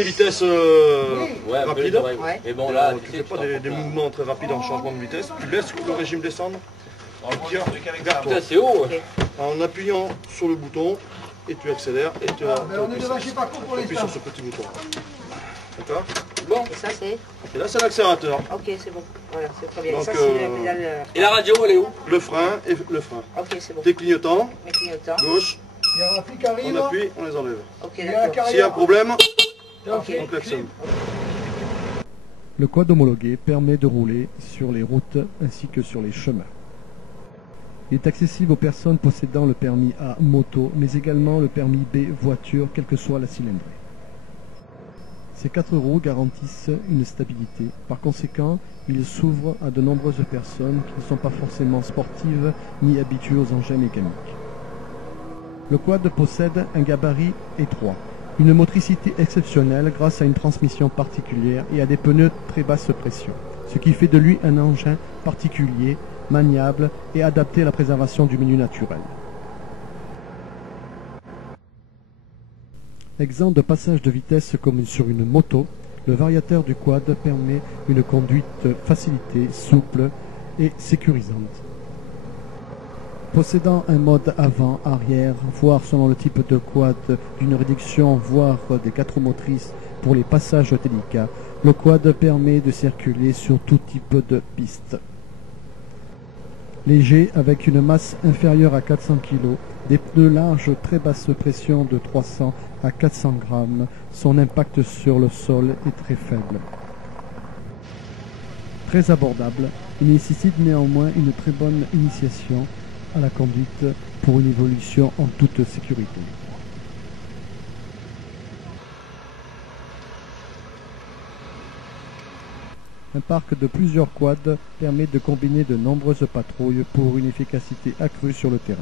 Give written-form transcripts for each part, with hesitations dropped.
Des vitesses rapides. Ouais. Mais bon, là, Tu ne fais pas des mouvements très rapides en changement de vitesse. Tu laisses le régime descendre. Tu tires vers toi. Putain, c'est haut. En appuyant sur le bouton et tu accélères et tu On est devant chez Paco pour appuies l'instant. sur ce petit bouton. D'accord? Bon. Et ça c'est... Et là c'est l'accélérateur. Ok, c'est bon. Voilà, c'est très bien. Donc, Et ça c'est la pédale... Et la radio, elle est où? Le frein et le frein. Ok, c'est bon. Tes clignotants, Les clignotants. gauche, Il y a un flic qui arrive. on appuie, on les enlève. Ok, Il y a la d'accord. S'il y a un problème, Ok. on klaxonne. Le quad homologué permet de rouler sur les routes ainsi que sur les chemins. Il est accessible aux personnes possédant le permis A moto, mais également le permis B voiture, quelle que soit la cylindrée. Ces 4 roues garantissent une stabilité. Par conséquent, il s'ouvre à de nombreuses personnes qui ne sont pas forcément sportives ni habituées aux engins mécaniques. Le quad possède un gabarit étroit, une motricité exceptionnelle grâce à une transmission particulière et à des pneus très basse pression, ce qui fait de lui un engin particulier, maniable et adapté à la préservation du milieu naturel. Exempt de passage de vitesse comme sur une moto, le variateur du quad permet une conduite facilitée, souple et sécurisante. Possédant un mode avant, arrière, voire selon le type de quad d'une réduction, voire des 4 motrices pour les passages délicats, le quad permet de circuler sur tout type de piste. Léger, avec une masse inférieure à 400 kg, des pneus larges très basse pression de 300 à 400 grammes, son impact sur le sol est très faible. Très abordable, il nécessite néanmoins une très bonne initiation à la conduite pour une évolution en toute sécurité. Un parc de plusieurs quads permet de combiner de nombreuses patrouilles pour une efficacité accrue sur le terrain.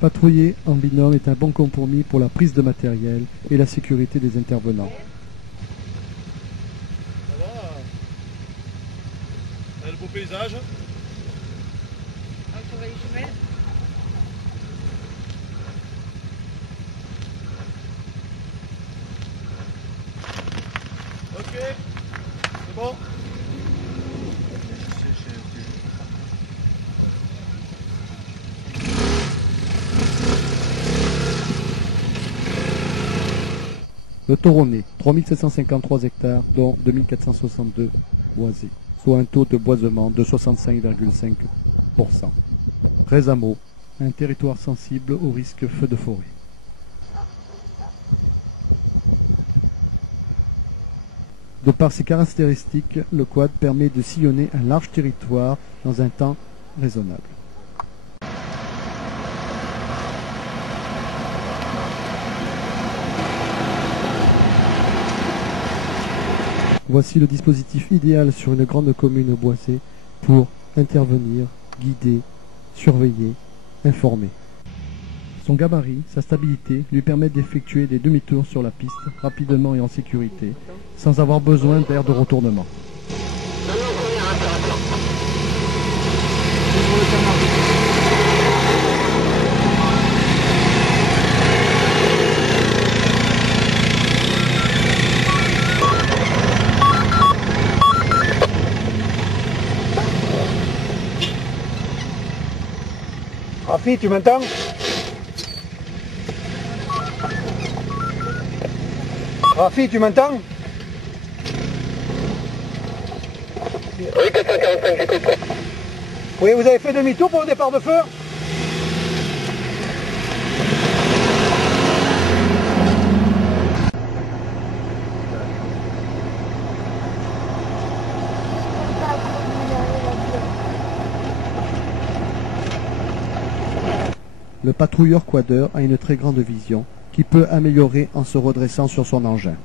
Patrouiller en binôme est un bon compromis pour la prise de matériel et la sécurité des intervenants. Ça va? Le beau paysage? Ok, c'est bon. Le Toronnet, 3753 hectares, dont 2462 boisés, soit un taux de boisement de 65,5%. 13 hameaux, un territoire sensible au risque feu de forêt. De par ses caractéristiques, le quad permet de sillonner un large territoire dans un temps raisonnable. Voici le dispositif idéal sur une grande commune boisée pour intervenir, guider, surveiller, informer. Son gabarit, sa stabilité lui permettent d'effectuer des demi-tours sur la piste rapidement et en sécurité, sans avoir besoin d'air de retournement. Rafi, tu m'entends? Rafi, tu m'entends? Oui, 445, j'écoute. Oui, vous avez fait demi-tour pour le départ de feu? Le patrouilleur quadeur a une très grande vision qui peut améliorer en se redressant sur son engin.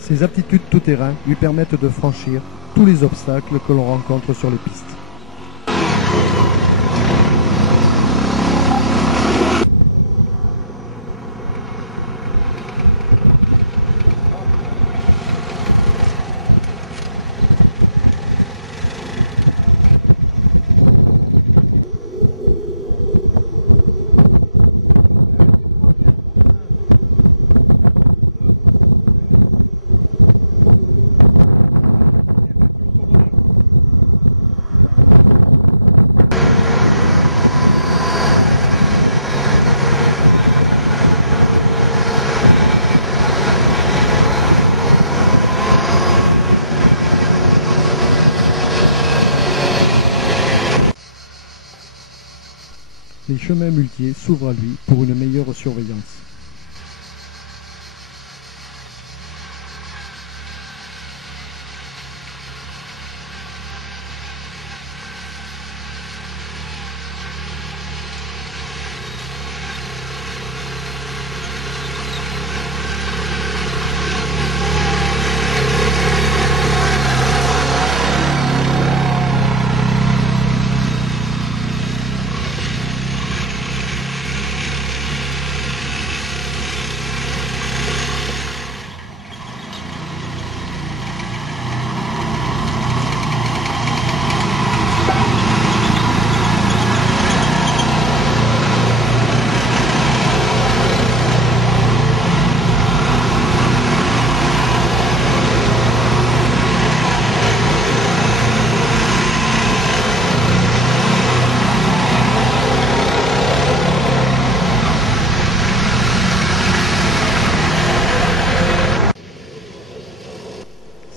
Ses aptitudes tout-terrain lui permettent de franchir tous les obstacles que l'on rencontre sur les pistes. Les chemins muletiers s'ouvrent à lui pour une meilleure surveillance.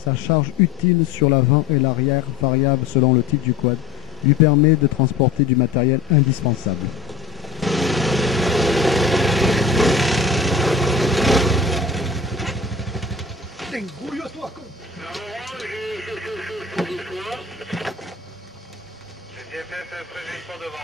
Sa charge utile sur l'avant et l'arrière, variable selon le type du quad, lui permet de transporter du matériel indispensable. Gouille-toi, con. J'ai fait prévision devant.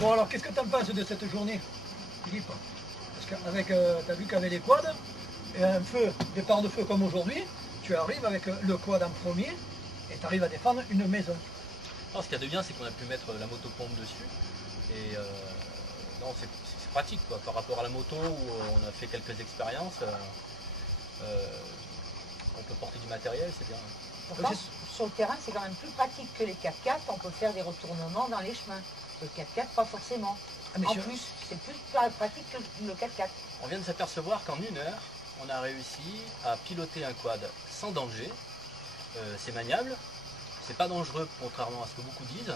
Bon alors qu'est-ce que tu en penses de cette journée, Philippe? Parce qu'avec, tu as vu qu'avec les quads, et un feu, départ de feu comme aujourd'hui, tu arrives avec le quad en premier et tu arrives à défendre une maison. Non, ce qu'il y a de bien, c'est qu'on a pu mettre la motopompe dessus. Et non, c'est pratique quoi, par rapport à la moto où on a fait quelques expériences. On peut porter du matériel, c'est bien. Pourtant, sur le terrain, c'est quand même plus pratique que les 4x4. On peut faire des retournements dans les chemins. Le 4x4, pas forcément. En plus, c'est plus pratique que le 4x4. On vient de s'apercevoir qu'en 1 heure, on a réussi à piloter un quad sans danger. C'est maniable, c'est pas dangereux contrairement à ce que beaucoup disent.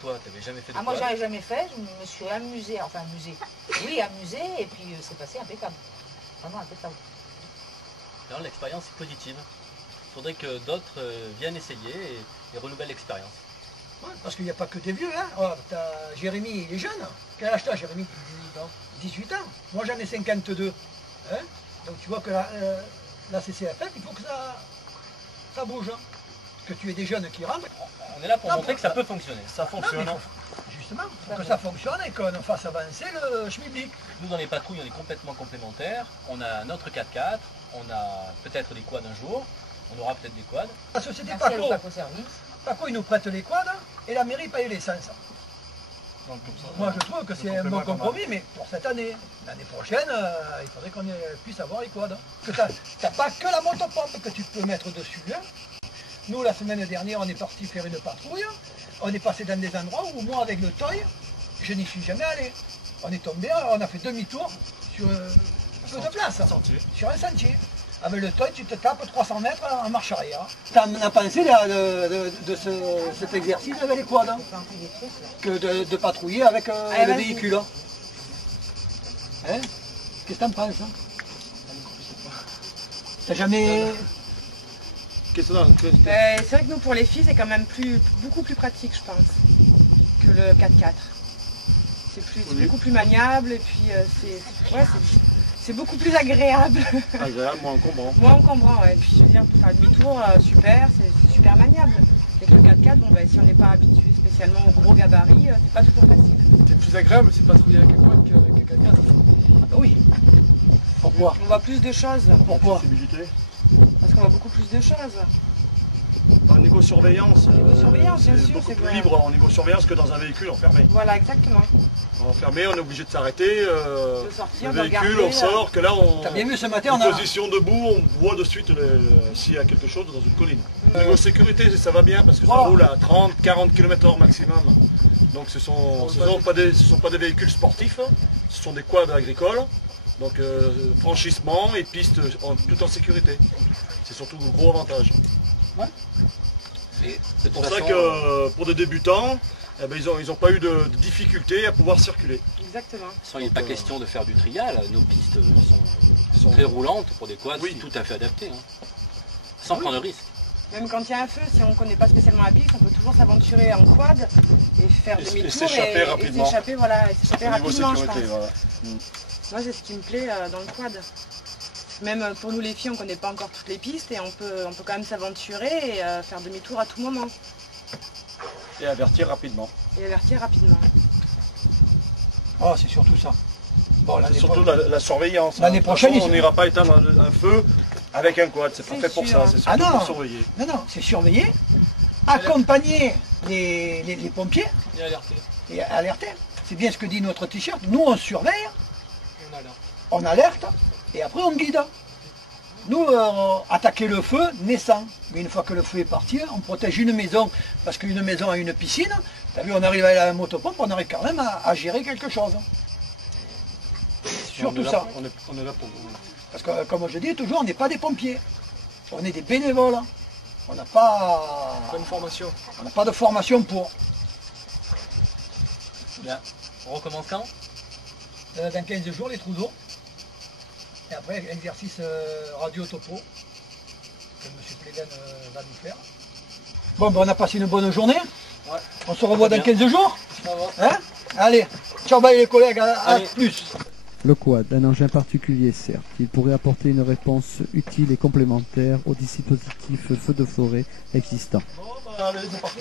Toi, tu n'avais jamais fait de quad? Moi, j'en ai jamais fait. Je me suis amusée, enfin amusée. Oui, amusée, et puis c'est passé impeccable. Vraiment impeccable. Alors, l'expérience est positive. Il faudrait que d'autres viennent essayer et renouvellent l'expérience. Ouais, parce qu'il n'y a pas que des vieux, hein. Oh, Jérémy, il est jeune. Quel âge t'as, Jérémy? 18 ans. 18 ans. Moi, j'en ai 52. Hein, donc tu vois que la CCFF, il faut que ça bouge. Hein. Que tu aies des jeunes qui rentrent. On est là pour montrer que ça peut fonctionner. Ça fonctionne. Justement, pour que ça fonctionne et qu'on fasse avancer le schmilblick. Nous, dans les patrouilles, on est complètement complémentaires. On a notre 4x4, on a peut-être des quads un jour, on aura peut-être des quads. La société Merci Paco, à Paco Service. Paco, il nous prête les quads et la mairie paye l'essence. Donc, comme ça, Moi, je trouve que c'est un bon compromis, mais pour cette année. L'année prochaine, il faudrait qu'on puisse avoir les quads. Que tu n'as pas que la motopompe que tu peux mettre dessus. Hein. Nous, la semaine dernière, on est parti faire une patrouille. On est passé dans des endroits où moi, avec le toy, je n'y suis jamais allé. On est tombé, on a fait demi-tour sur peu de place, sur un sentier. Avec le toy, tu te tapes 300 mètres en marche arrière. T'en as pensé de cet exercice avec les quads, hein, que de patrouiller avec le véhicule. Hein, qu'est-ce que t'en penses? Hein? T'as jamais... C'est vrai que nous, pour les filles, c'est quand même beaucoup plus pratique, je pense, que le 4x4. C'est beaucoup plus maniable et puis c'est beaucoup plus agréable. Agréable, moins encombrant. Moins encombrant, ouais. Et puis je veux dire, pour faire demi-tour, super, c'est super maniable. Avec le 4x4, bon, si on n'est pas habitué spécialement au gros gabarit, c'est pas toujours facile. C'est plus agréable aussi de patrouiller avec un quad qu'avec un 4x4. Oui. Pourquoi? On voit plus de choses. Pourquoi? Parce qu'on voit beaucoup plus de choses. Au niveau surveillance, bien c'est sûr, beaucoup c'est plus vrai. libre au niveau surveillance que dans un véhicule enfermé. Voilà, exactement. Enfermé, on est obligé de s'arrêter. De sortir, le de véhicule, regarder, on sort, que là, T'as bien vu ce matin, en on a... position debout, on voit de suite s'il y a quelque chose dans une colline. Au niveau sécurité, ça va bien parce que ça roule à 30-40 km/h maximum. Donc ce sont pas des véhicules sportifs, ce sont des quads agricoles. Donc franchissement et piste tout en sécurité. C'est surtout un gros avantage. Ouais. C'est pour ça que pour des débutants, eh ben, ils n'ont pas eu de difficulté à pouvoir circuler. Exactement. Il n'est pas question de faire du trial, nos pistes sont très roulantes pour des quads, Oui. tout à fait adaptées, hein. Sans prendre de risque. Même quand il y a un feu, si on ne connaît pas spécialement la piste, on peut toujours s'aventurer en quad et faire Et demi-tour s'échapper rapidement. s'échapper Au niveau rapidement, je sécurité, pense. voilà. Moi, c'est ce qui me plaît dans le quad. Même pour nous les filles, on ne connaît pas encore toutes les pistes et on peut quand même s'aventurer et faire demi-tour à tout moment. Et avertir rapidement. Et avertir rapidement. Oh, c'est surtout ça. Bon, C'est surtout la surveillance. L'année prochaine, on n'ira pas éteindre un feu avec un quad, c'est pas fait pour ça, c'est surtout non. pour surveiller. Non, c'est surveiller, accompagner les pompiers Et alerter. et alerter. C'est bien ce que dit notre t-shirt. Nous, on surveille, On alerte. on alerte et après on guide. Nous, attaquer le feu naissant. Mais une fois que le feu est parti, on protège une maison, parce qu'une maison a une piscine. Tu as vu, on arrive à la motopompe, on arrive quand même à gérer quelque chose. Surtout ça. On est là pour vous. Parce que, comme je dis toujours, on n'est pas des pompiers. On est des bénévoles. On n'a pas... Pas une formation. On n'a pas de formation pour. Bien. On recommence quand? Dans 15 jours, les trous d'eau. Et après, exercice radio topo, que M. Pléden va nous faire. Bon, ben, on a passé une bonne journée. Ouais. On se revoit dans 15 jours. Ça va. Hein? Allez, ciao bye les collègues, à plus. Le quad, un engin particulier certes, il pourrait apporter une réponse utile et complémentaire aux dispositifs feux de forêt existants. Bon, bah, allez, c'est parti.